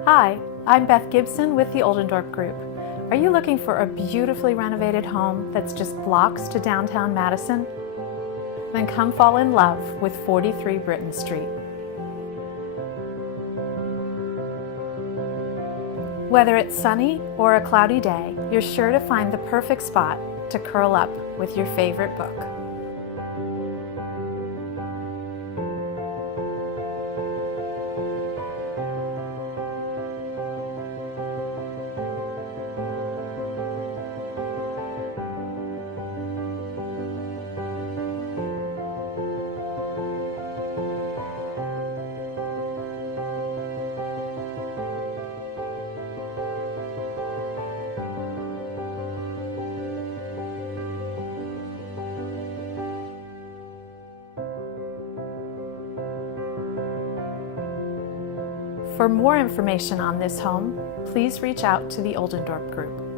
Hi, I'm Beth Gibson with the Oldendorp Group. Are you looking for a beautifully renovated home that's just blocks to downtown Madison? Then come fall in love with 43 Brittin Street. Whether it's sunny or a cloudy day, you're sure to find the perfect spot to curl up with your favorite book. For more information on this home, please reach out to the Oldendorp Group.